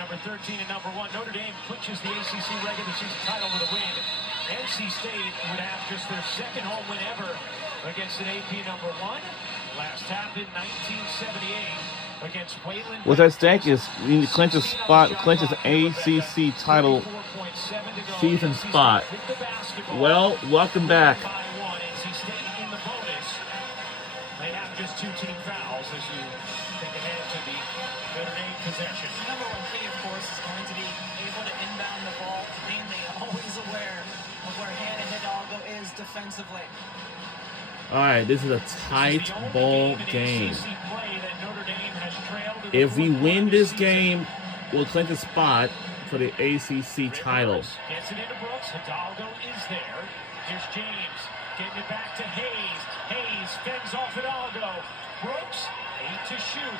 number 13 and number 1. Notre Dame clinches the ACC regular season title with a win. NC State would have just their second home win ever against an AP number 1. Last happened 1978 against Wayland. What's at stake is you need to clinch a spot, clinch his ACC title season spot. Well, welcome back. NC State in the bonus. They have just 2 team fouls as you think ahead to the Notre Dame possession. The number one key, of course, is going to be able to inbound the ball, mainly always aware of where Hannah Hidalgo is defensively. All right, this is a tight ball game. If we win this game, we'll clinch a spot for the ACC title. Gets it into Brooks. Hidalgo is there. Here's James getting it back to Hayes. Hayes fends off Hidalgo. Brooks, 8 to shoot.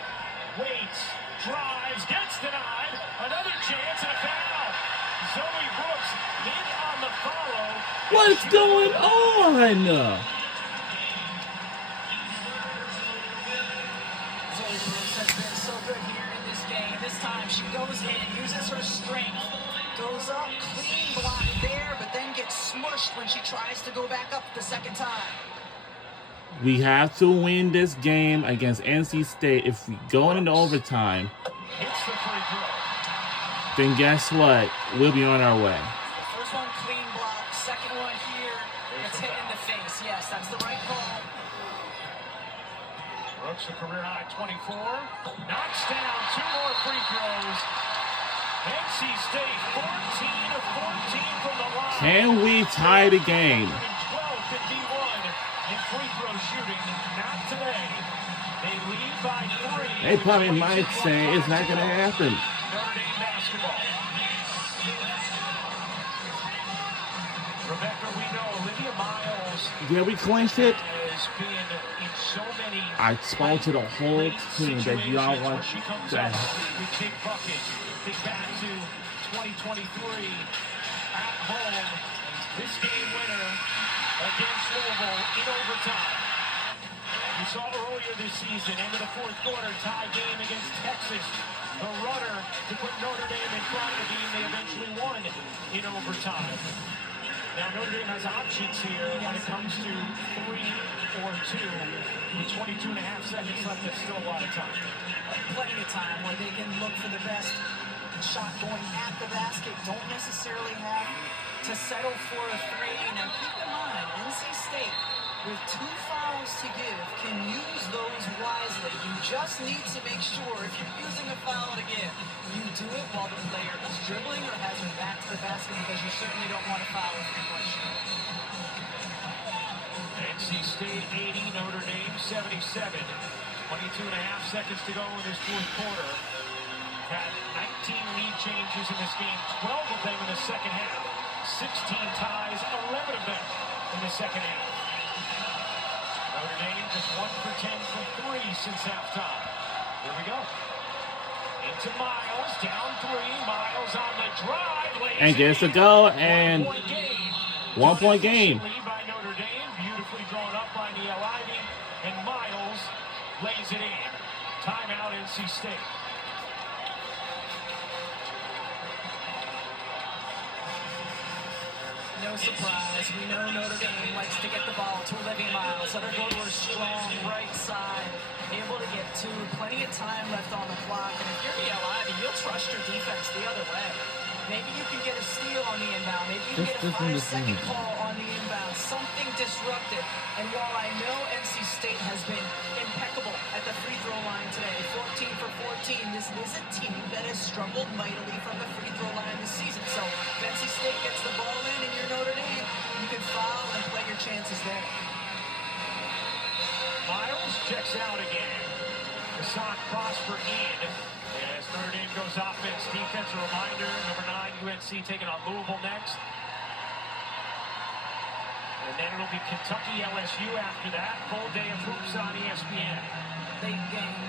Waits, drives, gets denied. Another chance and a foul. Zoe Brooks in on the follow. What's going on? She goes in, uses her strength, goes up, clean block there, but then gets smushed when she tries to go back up the second time. We have to win this game against NC State. If we go into overtime, then guess what? We'll be on our way. First one, clean block. Second one here, gets hit in the face. Yes, that's the right call. Brooks, a career high 24, knocks down 2 more free throws. NC State 14 of 14 from the line. Can we tie the game? 12-51 in free throw shooting. Not today. They lead by 3. They probably might say it's not going to happen. Notre Dame basketball. Rebecca, we know Olivia Miles. Yeah, we clinched it. Has been in so many. I spoke to the whole team that y'all want that. With big buckets. Think back to 2023 at home. This game winner against Louisville in overtime. We saw earlier this season, end of the 4th quarter, tie game against Texas. The runner to put Notre Dame in front of the game they eventually won in overtime. Now Notre Dame has options here when it comes to 3 or 2. With 22 and a half seconds left, there's still a lot of time. Plenty of time where they can look for the best shot going at the basket. Don't necessarily have to settle for a 3. Now keep in mind, NC State, with 2 fouls to give, can use those wisely. You just need to make sure if you're using a foul to give, you do it while the player is dribbling or has her back to the basket, because you certainly don't want to foul if you're going to shoot. NC State 80, Notre Dame 77. 22 and a half seconds to go in this 4th quarter. Had 19 lead changes in this game, 12 of them in the second half. 16 ties, 11 of them in the second half. Notre Dame just 1 for 10 from 3 since halftime. Here we go. Into Miles, down 3. Miles on the drive. And gets to go, and 1-point game. Lead by Notre Dame, beautifully drawn up by Niele Ivey, and Miles lays it in. Timeout, NC State. No surprise, we know Notre Dame likes to get the ball to Olivia Miles. Let her go to her strong right side. Able to get 2, plenty of time left on the clock. And if you're Niele Ivey, you'll trust your defense the other way. Maybe you can get a steal on the inbound. Maybe you can get a 5-second call on the inbound. Something disruptive. And while I know NC State has been impeccable at the free throw line today, 14 for 14, this is a team that has struggled mightily from the free throw line this season. So if NC State gets the ball in and you're Notre Dame, you can foul and play your chances there. Miles checks out again. Hassan Prosper in. As Notre Dame goes offense, defense, a reminder, number 9, UNC taking on Louisville next. And then it'll be Kentucky, LSU after that. Full day of hoops on ESPN. Big game.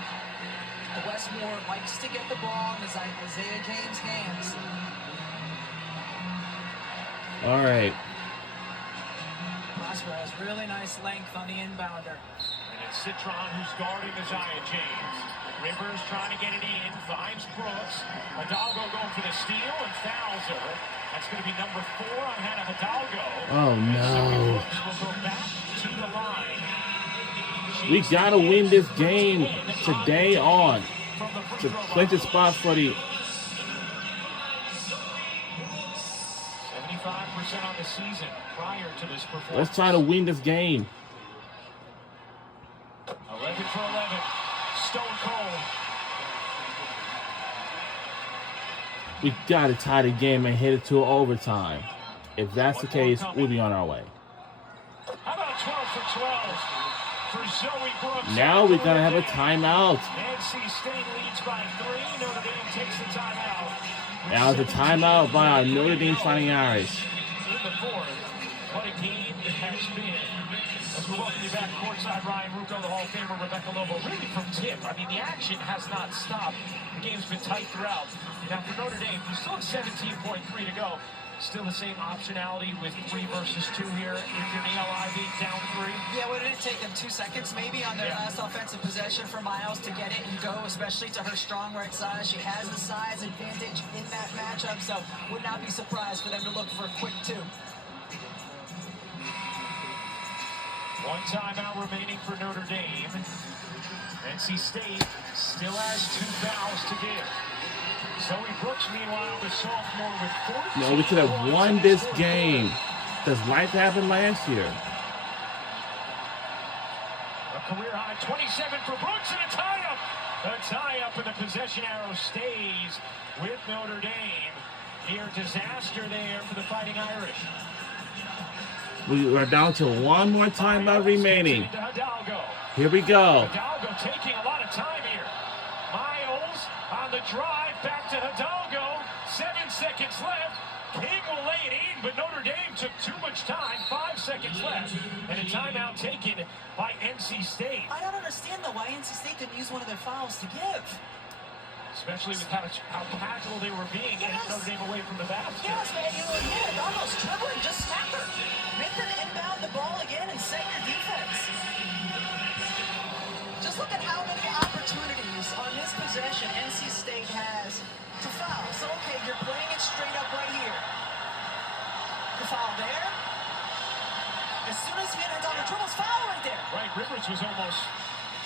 Westmore likes to get the ball in Isaiah James' hands. All right. Prosper has really nice length on the inbounder. And it's Citron who's guarding Isaiah James. Rivers trying to get it in, finds Brooks. Hidalgo going for the steal and fouls her. That's going to be number 4 on Hannah Hidalgo. Oh, no. Brooks will go back to the line. We got to win this game today on to clinch the spot for the 75% on the season prior to this performance. Let's try to win this game. 11 for 11. Stone Cold. We got to tie the game and hit it to overtime. If that's the case, we'll be on our way. How about 12 for 12 for Zoe Brooks? Now we're going to have a timeout. NC State leads by 3. Notre Dame takes the timeout. Now it's a timeout by our Notre Dame Fighting Irish. In the 4th, what a game it has been. As we welcome you back courtside, Ryan Rucco, the Hall of Famer, Rebecca Lobo. Really from tip. I mean, the action has not stopped. The game's been tight throughout. Now for Notre Dame, we still have 17.3 to go. Still the same optionality with 3 versus 2 here. If you're Neil Ivey down 3. Yeah, what did it take them? 2 seconds maybe on their last offensive possession for Miles to get it and go, especially to her strong right side. She has the size advantage in that matchup, so would not be surprised for them to look for a quick 2. 1 timeout remaining for Notre Dame. NC State still has 2 fouls to give. Zoe Brooks, meanwhile, the sophomore with 14. No, we could have won this game. Does life happen last year? A career high 27 for Brooks and a tie-up. A tie-up and the possession arrow stays with Notre Dame. Near disaster there for the Fighting Irish. We are down to 1 more timeout remaining. Here we go. Hidalgo taking a lot of time here. Miles on the drive, back to Hidalgo. 7 seconds left. King will lay it in, but Notre Dame took too much time. 5 seconds left. And a timeout taken by NC State. I don't understand, though, why NC State didn't use one of their fouls to give. Especially with how tactical they were being and Notre Dame away from the basket. Yes, man, Hidalgo's dribbling, just snap her. Make her inbound the ball again and set your defense. Just look at how many opportunities on this possession NC State has to foul. So, okay, you're playing it straight up right here. The foul there. As soon as he entered on the dribbles, foul right there. Right, Rivers was almost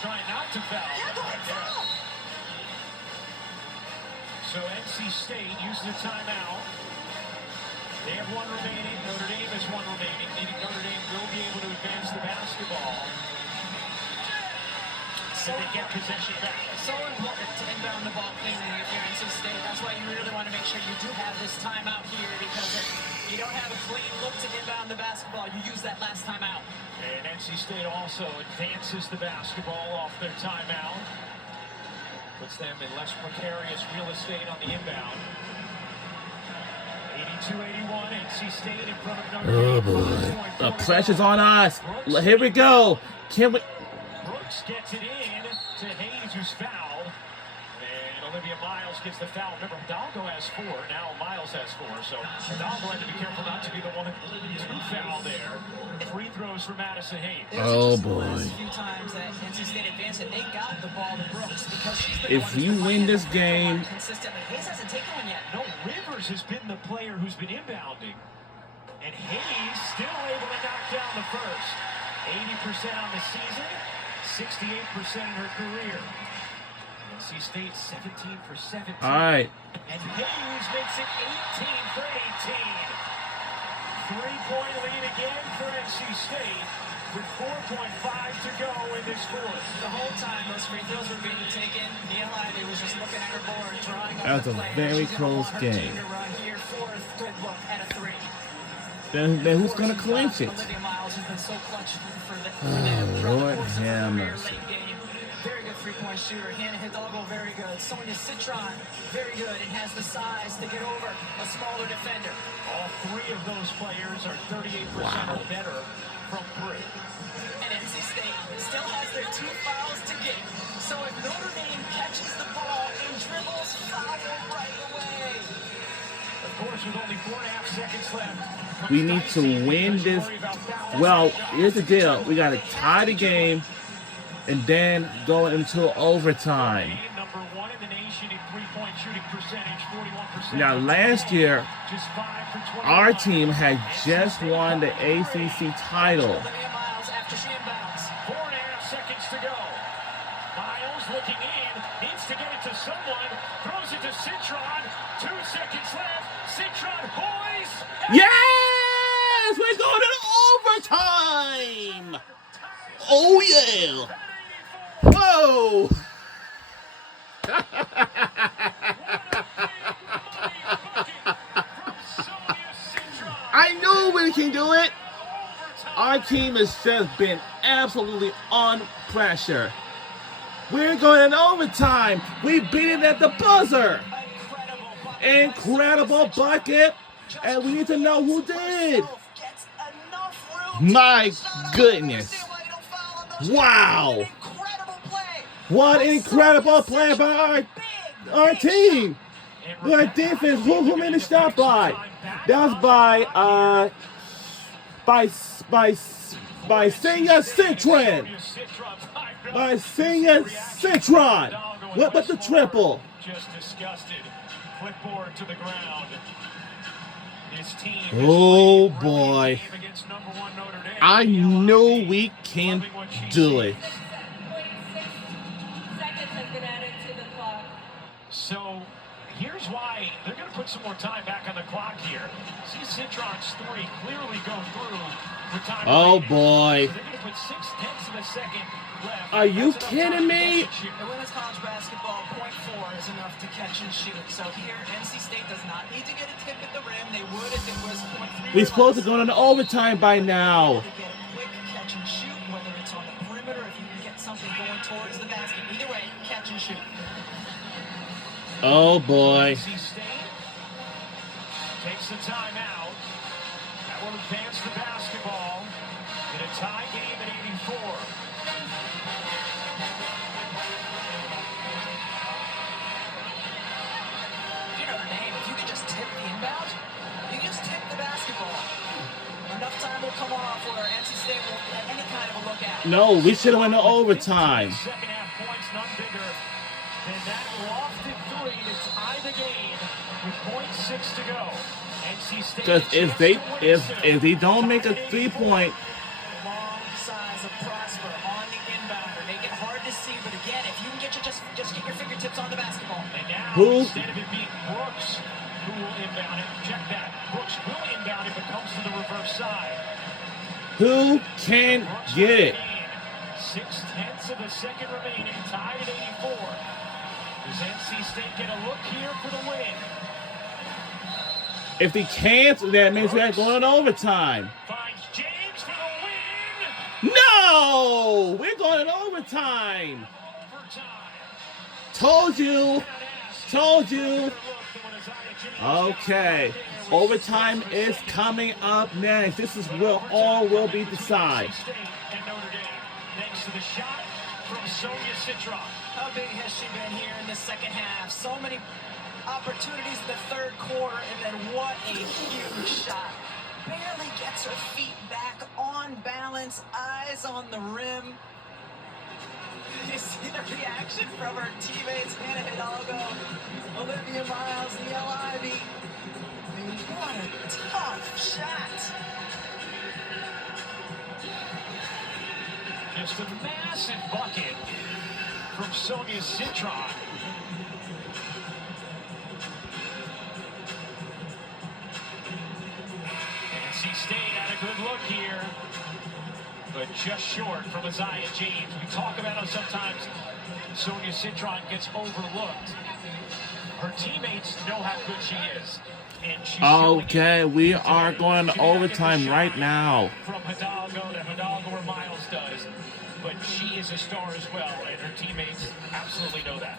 trying not to foul. Yeah, go ahead, foul. So NC State uses a timeout. They have 1 remaining. Notre Dame has 1 remaining. Meaning Notre Dame will be able to advance the basketball. So they get possession back. So important to inbound the ball cleanly if you're NC State. That's why you really want to make sure you do have this timeout here, because if you don't have a clean look to inbound the basketball, you use that last timeout. And NC State also advances the basketball off their timeout. Puts them in less precarious real estate on the inbound. 82-81, NC State in front of Notre Dame. Oh boy. The pressure's on us. Here we go. Can we? Brooks gets it in to Hayes, who's fouled. And Olivia Miles gets the foul. Remember, Hidalgo has 4. Now Miles has 4. So Hidalgo had to be careful not to be the one to foul there. Free throws for Madison Hayes. Oh boy. The last few times that NC State advanced it, they got the ball to Brooks because she's been If you win this game, consistently. Hayes hasn't taken one yet. No, Rivers has been the player who's been inbounding. And Hayes still able to knock down the first. 80% on the season, 68% in her career. NC State 17 for 17. all right. And Hayes makes it 18 for 18. 3-point lead again for NC State with 4.5 to go in this 4th. The whole time those free throws were being taken, Neil Ivey was just looking at her board, drawing up That's the a play. very She's close gonna want her game. team to run here. 4th, good look at a 3. Then who's gonna clinch it? Olivia Miles has been so clutch for them throughout Lord the course of her have career, mercy. late game. Very good 3-point shooter. Hannah Hidalgo, very good. Sonia Citron, very good, and has the size to get over a smaller defender. All 3 of those players are 38% or better from 3. And NC State still has their 2 fouls to get. So if Notre Dame catches the ball and dribbles, foul right away. Of course, with only 4.5 seconds left. We need to win this. Well, here's the deal. We got to tie the game and then go into overtime. Now, last year, Just 5 for 25. our team had just won the ACC title. Olivia Miles after she inbounds. 4.5 seconds to go. Miles looking in, needs to get it to someone, throws it to Citron. 2 seconds left. Citron boys. Yes! We're going to overtime! Oh, yeah! Whoa! I knew we can do it! Our team has just been absolutely on pressure. We're going in overtime. We beat it at the buzzer. Incredible bucket. And we need to know who did. My goodness. Wow. What incredible play by our team. Our defense. Who made the shot by? That was by Senior Citron. By Senior Citron. What about the triple? Just disgusted. Clipboard to the ground. His team Oh boy. against number 1 Notre Dame. I know we can do it. 7.6 seconds has been added to the clock. So here's why they're going to put some more time back on the clock here. See Citron's 3 clearly go through with time. Oh remaining. boy. So they're going to put 6/10 of a second left. Are you That's enough kidding time to me? catch and shoot. In women's college basketball, 0.4 is enough to catch and shoot. So here, NC State does not need to get a tip at the rim. They would if it was 0.3. We're supposed to go into overtime by now. To get a quick catch and shoot, whether it's on the perimeter, if you can get something going towards the basket. Either way, catch and shoot. Oh boy. NC State takes the timeout. That will advance the basketball in a tie game at 84. If you're Notre Dame, if you could just tip the inbound, you can just tip the basketball. Enough time will come off where NC State won't get any kind of a look at it. No, we should have went to overtime. Second half points, none bigger than that lofted 3 to tie the game with 0.6 to go. NC State. Because a chance to win if they don't make a 3-point, Long size of Prosper on the inbounder. Make it hard to see, but again, if you can get just get your fingertips on the basketball. And now, Who- instead of it being Brooks who will inbound it, check that. Brooks will inbound if it comes to the reverse side. who can Brooks get it? 6/10 of a second remaining, tied at 84. Does NC State get a look here for the win? If they can't, that means we're going to overtime. Finds James for the win. No! We're going in overtime. Overtime. Told you. Told you. Okay. Overtime is coming up next. This is where all will be decided. State and Notre Dame. Thanks to the shot from Sonia Citron. How big has she been here in the second half? So many opportunities in the third quarter, and then what a huge shot. Barely gets her feet back on balance, eyes on the rim. You see the reaction from her teammates, Hannah Hidalgo, Olivia Miles, Niele Ivey. I mean, what a tough shot. Just a massive bucket from Sonia Citron. NC State had a good look here, but just short from Isaiah James. We talk about how sometimes Sonia Citron gets overlooked. Her teammates know how good she is. And she's showing it. Okay, we are going to overtime right now. From Hidalgo to Hidalgo where Miles does. But she is a star as well, and her teammates absolutely know that.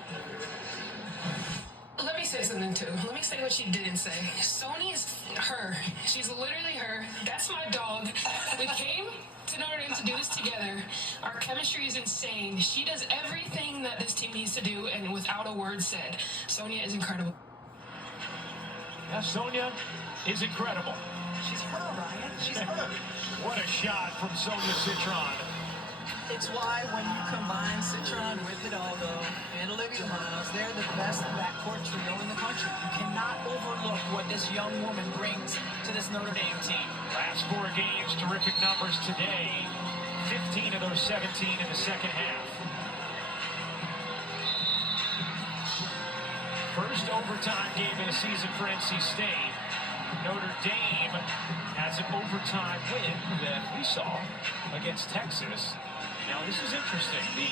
Let me say something too. Let me say what she didn't say. Sony is her. She's literally her. That's my dog. We came to Notre Dame to do this together. Our chemistry is insane. She does everything that this team needs to do, and without a word said. Sonia is incredible. Now, Sonia is incredible. She's her, Ryan. She's her. What a shot from Sonia Citron. It's why when you combine Citron with Hidalgo and Olivia Miles, they're the best backcourt trio in the country. You cannot overlook what this young woman brings to this Notre Dame team. Last 4 games, terrific numbers today. 15 of those 17 in the second half. First overtime game of the season for NC State. Notre Dame has an overtime win that we saw against Texas. Now this is interesting. The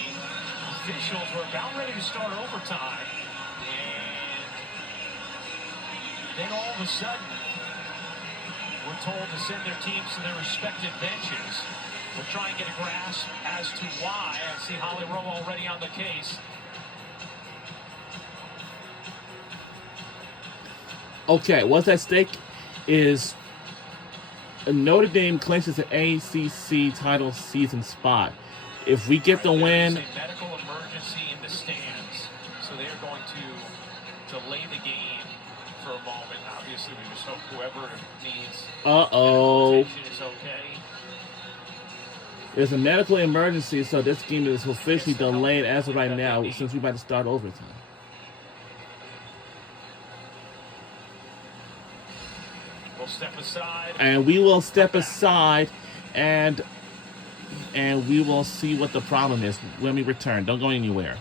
officials were about ready to start overtime, and then all of a sudden we're told to send their teams to their respective benches. We'll try and get a grasp as to why. I see Holly Rowe already on the case. Okay, what's at stake is Notre Dame clinches an ACC title season spot. If we get the win, There's a medical emergency in the stands, so they are going to delay the game for a moment. Obviously, we just hope whoever needs attention is okay. there's a medical emergency, so this game is officially delayed as of right now since we're about to start overtime. We'll step aside. And we will step aside and we will see what the problem is when we return. Don't go anywhere.